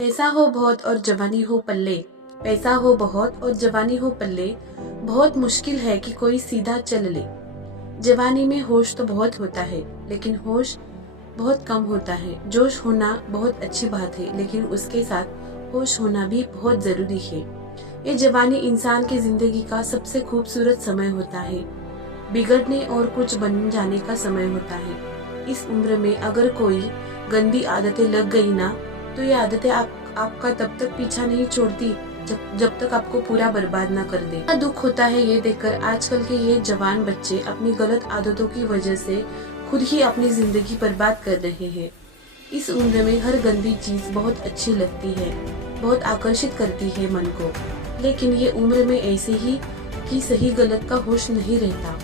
पैसा हो बहुत और जवानी हो पल्ले, पैसा हो बहुत और जवानी हो पल्ले, बहुत मुश्किल है कि कोई सीधा चल ले। जवानी में होश तो बहुत होता है, लेकिन होश बहुत कम होता है। जोश होना बहुत अच्छी बात है, लेकिन उसके साथ होश होना भी बहुत जरूरी है। ये जवानी इंसान की जिंदगी का सबसे खूबसूरत समय होता है, बिगड़ने और कुछ बन जाने का समय होता है। इस उम्र में अगर कोई गंदी आदतें लग गई ना, तो ये आदतें आपका तब तक पीछा नहीं छोड़ती जब तक आपको पूरा बर्बाद ना कर दे। दुख होता है ये देखकर आजकल के ये जवान बच्चे अपनी गलत आदतों की वजह से खुद ही अपनी जिंदगी बर्बाद कर रहे हैं। इस उम्र में हर गंदी चीज बहुत अच्छी लगती है, बहुत आकर्षित करती है मन को, लेकिन ये उम्र में ऐसे ही कि सही गलत का होश नहीं रहता।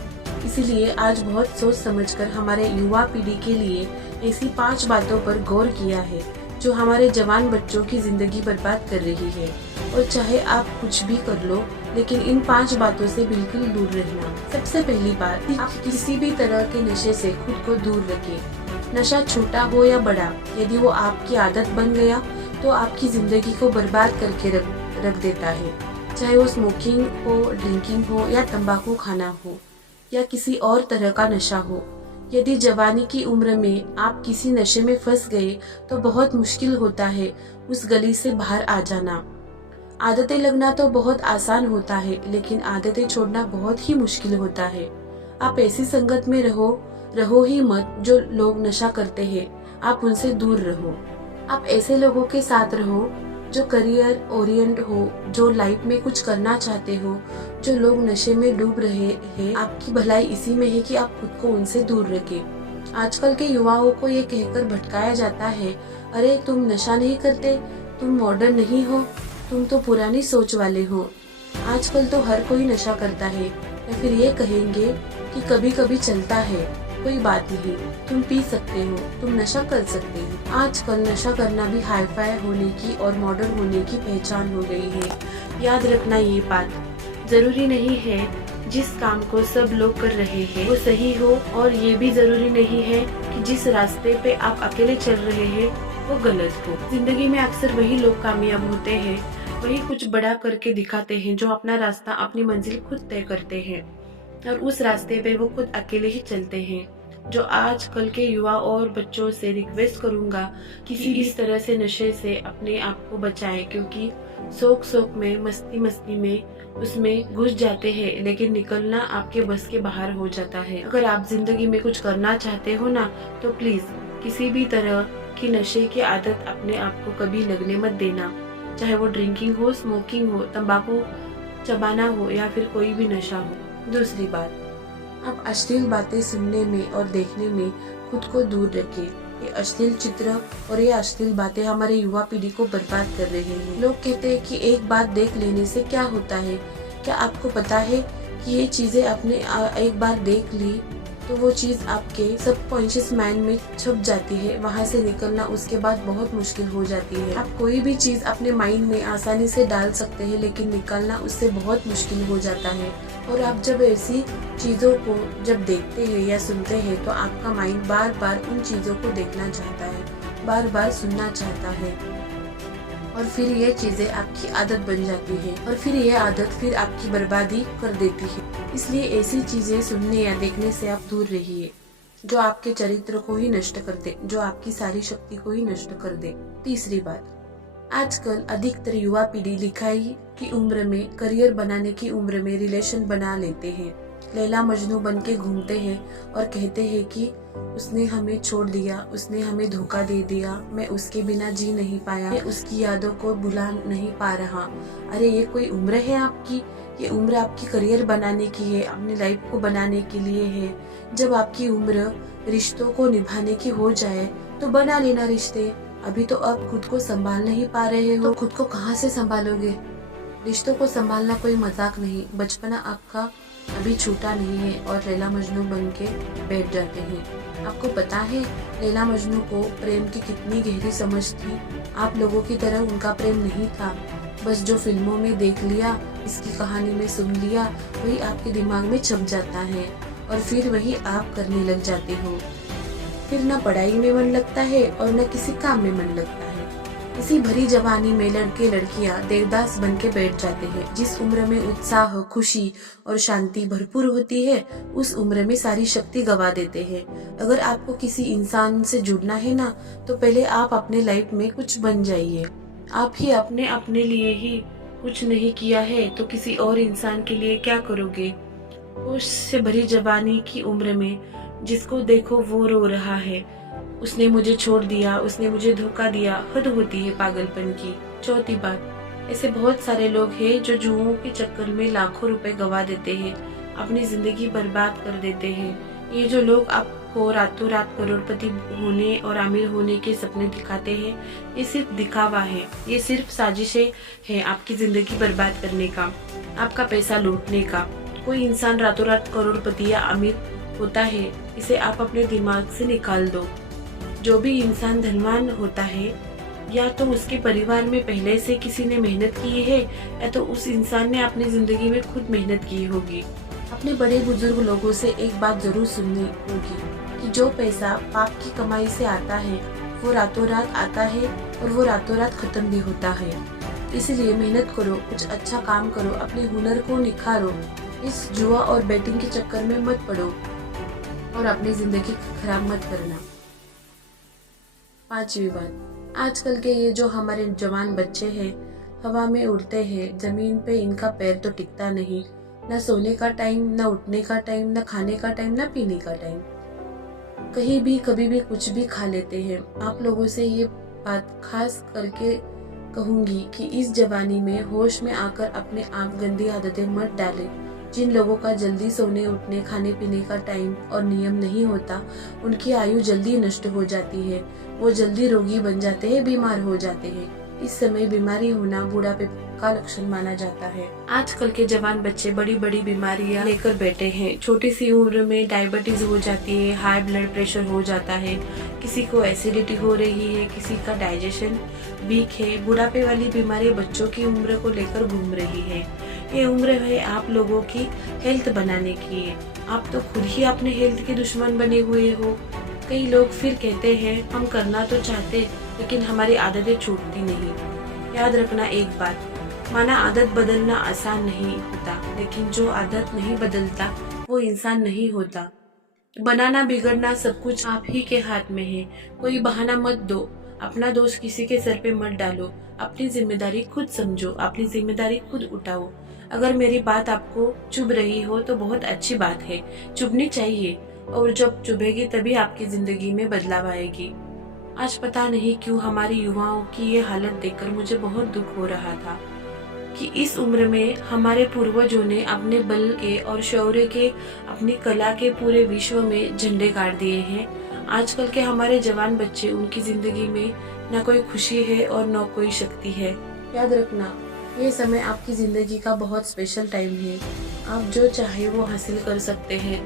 इसीलिए आज बहुत सोच समझकर हमारे युवा पीढ़ी के लिए ऐसी 5 बातों पर गौर किया है जो हमारे जवान बच्चों की जिंदगी बर्बाद कर रही है। और चाहे आप कुछ भी कर लो, लेकिन इन 5 बातों से बिल्कुल दूर रहना। सबसे पहली बात, आप किसी भी तरह के नशे से खुद को दूर रखें। नशा छोटा हो या बड़ा, यदि वो आपकी आदत बन गया तो आपकी जिंदगी को बर्बाद करके रख देता है। चाहे वो स्मोकिंग हो, ड्रिंकिंग हो या तंबाकू खाना हो या किसी और तरह का नशा हो। यदि जवानी की उम्र में आप किसी नशे में फंस गए तो बहुत मुश्किल होता है उस गली से बाहर आ जाना। आदतें लगना तो बहुत आसान होता है, लेकिन आदतें छोड़ना बहुत ही मुश्किल होता है। आप ऐसी संगत में रहो ही मत जो लोग नशा करते हैं, आप उनसे दूर रहो। आप ऐसे लोगों के साथ रहो जो करियर ओरिएंट हो, जो लाइफ में कुछ करना चाहते हो। जो लोग नशे में डूब रहे हैं, आपकी भलाई इसी में है कि आप खुद को उनसे दूर रखें। आजकल के युवाओं को ये कहकर भटकाया जाता है, अरे तुम नशा नहीं करते, तुम मॉडर्न नहीं हो, तुम तो पुरानी सोच वाले हो। आजकल तो हर कोई नशा करता है, या फिर ये कहेंगे कि कभी कभी चलता है, कोई बात नहीं, तुम पी सकते हो, तुम नशा कर सकते हो। आजकल नशा करना भी हाई फाई होने की और मॉडर्न होने की पहचान हो गई है। याद रखना ये बात, जरूरी नहीं है जिस काम को सब लोग कर रहे हैं वो सही हो, और ये भी जरूरी नहीं है कि जिस रास्ते पे आप अकेले चल रहे हैं वो गलत हो। जिंदगी में अक्सर वही लोग कामयाब होते हैं, वही कुछ बड़ा करके दिखाते हैं, जो अपना रास्ता अपनी मंजिल खुद तय करते हैं और उस रास्ते पे वो खुद अकेले ही चलते हैं। जो आजकल के युवा और बच्चों से रिक्वेस्ट करूंगा, किसी इस तरह से नशे से अपने आप को बचाएं, क्योंकि शौक में मस्ती में उसमें घुस जाते हैं, लेकिन निकलना आपके बस के बाहर हो जाता है। अगर आप जिंदगी में कुछ करना चाहते हो ना, तो प्लीज किसी भी तरह की नशे की आदत अपने आप को कभी लगने मत देना, चाहे वो ड्रिंकिंग हो, स्मोकिंग हो, तंबाकू चबाना हो या फिर कोई भी नशा हो। दूसरी बात, आप अश्लील बातें सुनने में और देखने में खुद को दूर रखें। ये अश्लील चित्र और ये अश्लील बातें हमारे युवा पीढ़ी को बर्बाद कर रहे हैं। लोग कहते हैं कि एक बात देख लेने से क्या होता है। क्या आपको पता है कि ये चीजें आपने एक बार देख ली तो वो चीज आपके सबकॉन्शियस माइंड में छप जाती है, वहां से निकलना उसके बाद बहुत मुश्किल हो जाती है। आप कोई भी चीज अपने माइंड में आसानी से डाल सकते हैं, लेकिन निकालना उससे बहुत मुश्किल हो जाता है। और आप जब ऐसी चीजों को जब देखते हैं या सुनते हैं, तो आपका माइंड बार बार उन चीजों को देखना चाहता है, बार बार सुनना चाहता है, और फिर ये चीजें आपकी आदत बन जाती है, और फिर ये आदत फिर आपकी बर्बादी कर देती है। इसलिए ऐसी चीजें सुनने या देखने से आप दूर रहिए जो आपके चरित्र को ही नष्ट कर दे, जो आपकी सारी शक्ति को ही नष्ट कर दे। तीसरी बात, आजकल अधिकतर युवा पीढ़ी लिखाई की उम्र में, करियर बनाने की उम्र में रिलेशन बना लेते हैं, लैला मजनू बन के घूमते हैं और कहते हैं कि उसने हमें छोड़ दिया, उसने हमें धोखा दे दिया, मैं उसके बिना जी नहीं पाया, मैं उसकी यादों को भुला नहीं पा रहा। अरे ये कोई उम्र है आपकी? ये उम्र आपकी करियर बनाने की है, अपनी लाइफ को बनाने के लिए है। जब आपकी उम्र रिश्तों को निभाने की हो जाए तो बना लेना रिश्ते। अभी तो आप खुद को संभाल नहीं पा रहे हो, तो खुद को कहाँ से संभालोगे? रिश्तों को संभालना कोई मजाक नहीं। बचपना आपका अभी छूटा नहीं है और लैला मजनू बन के बैठ जाते हैं। आपको पता है लैला मजनू को प्रेम की कितनी गहरी समझ थी? आप लोगों की तरह उनका प्रेम नहीं था, बस जो फिल्मों में देख लिया, इसकी कहानी में सुन लिया, वही आपके दिमाग में छप जाता है और फिर वही आप करने लग जाते हो। फिर न पढ़ाई में मन लगता है और न किसी काम में मन लगता है। इसी भरी जवानी में लड़के लड़कियां देवदास बन के बैठ जाते हैं। जिस उम्र में उत्साह, खुशी और शांति भरपूर होती है, उस उम्र में सारी शक्ति गवा देते हैं। अगर आपको किसी इंसान से जुड़ना है ना, तो पहले आप अपने लाइफ में कुछ बन जाइए। आप ही अपने लिए ही कुछ नहीं किया है तो किसी और इंसान के लिए क्या करोगे। होश से भरी जवानी की उम्र में जिसको देखो वो रो रहा है, उसने मुझे छोड़ दिया, उसने मुझे धोखा दिया, हद होती है पागलपन की। चौथी बात, ऐसे बहुत सारे लोग हैं जो जुओं के चक्कर में लाखों रुपए गवा देते हैं, अपनी जिंदगी बर्बाद कर देते हैं। ये जो लोग आपको रातों रात करोड़पति होने और अमीर होने के सपने दिखाते हैं, ये सिर्फ दिखावा है, ये सिर्फ साजिशें हैं आपकी जिंदगी बर्बाद करने का, आपका पैसा लूटने का। कोई इंसान रातों रात करोड़पति या अमीर होता है, इसे आप अपने दिमाग से निकाल दो। जो भी इंसान धनवान होता है, या तो उसके परिवार में पहले से किसी ने मेहनत की है, या तो उस इंसान ने अपनी जिंदगी में खुद मेहनत की होगी। अपने बड़े बुजुर्ग लोगों से एक बात जरूर सुननी होगी कि जो पैसा पाप की कमाई से आता है, वो रातों रात आता है और वो रातों रात खत्म भी होता है। इसलिए मेहनत करो, कुछ अच्छा काम करो, अपने हुनर को निखारो, इस जुआ और बैटिंग के चक्कर में मत पड़ो और अपनी जिंदगी खराब मत करना। पांचवी बात, आजकल के ये जो हमारे जवान बच्चे हैं, हवा में उड़ते हैं, जमीन पे इनका पैर तो टिकता नहीं। न सोने का टाइम, न उठने का टाइम, न खाने का टाइम, न पीने का टाइम, कहीं भी कभी भी कुछ भी खा लेते हैं। आप लोगों से ये बात खास करके कहूंगी कि इस जवानी में होश में आकर अपने आप गंदी आदतें मत डालें। जिन लोगों का जल्दी सोने, उठने, खाने पीने का टाइम और नियम नहीं होता, उनकी आयु जल्दी नष्ट हो जाती है, वो जल्दी रोगी बन जाते हैं, बीमार हो जाते हैं। इस समय बीमारी होना बूढ़ापे का लक्षण माना जाता है। आजकल के जवान बच्चे बड़ी बड़ी बीमारियां लेकर बैठे हैं। छोटी सी उम्र में डायबिटीज हो जाती है, हाई ब्लड प्रेशर हो जाता है, किसी को एसिडिटी हो रही है, किसी का डाइजेशन वीक है। बुढ़ापे वाली बीमारी बच्चों की उम्र को लेकर घूम रही है। ये उम्र है आप लोगों की हेल्थ बनाने की है। आप तो खुद ही अपने हेल्थ के दुश्मन बने हुए हो। कई लोग फिर कहते हैं हम करना तो चाहते, लेकिन हमारी आदतें छूटती नहीं। याद रखना एक बात, माना आदत बदलना आसान नहीं होता, लेकिन जो आदत नहीं बदलता वो इंसान नहीं होता। बनाना बिगड़ना सब कुछ आप ही के हाथ में है। कोई बहाना मत दो, अपना दोष किसी के सर पे मत डालो। अपनी जिम्मेदारी खुद समझो, अपनी जिम्मेदारी खुद उठाओ। अगर मेरी बात आपको चुभ रही हो तो बहुत अच्छी बात है, चुभनी चाहिए, और जब चुभेगी तभी आपकी जिंदगी में बदलाव आएगी। आज पता नहीं क्यों हमारी युवाओं की ये हालत देखकर मुझे बहुत दुख हो रहा था कि इस उम्र में हमारे पूर्वजों ने अपने बल के और शौर्य के, अपनी कला के पूरे विश्व में झंडे गाड़ दिए हैं। आजकल के हमारे जवान बच्चे, उनकी जिंदगी में न कोई खुशी है और न कोई शक्ति है। याद रखना, ये समय आपकी जिंदगी का बहुत स्पेशल टाइम है। आप जो चाहे वो हासिल कर सकते हैं,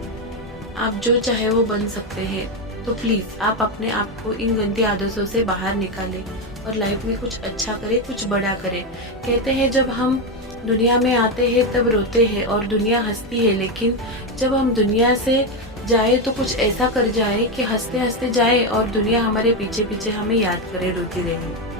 आप जो चाहे वो बन सकते हैं। तो प्लीज आप अपने आप को इन गंदी आदतों से बाहर निकालें और लाइफ में कुछ अच्छा करें, कुछ बड़ा करें। कहते हैं जब हम दुनिया में आते हैं तब रोते हैं और दुनिया हंसती है, लेकिन जब हम दुनिया से जाए तो कुछ ऐसा कर जाए कि हंसते हंसते जाए और दुनिया हमारे पीछे पीछे हमें याद करे, रोती रहे।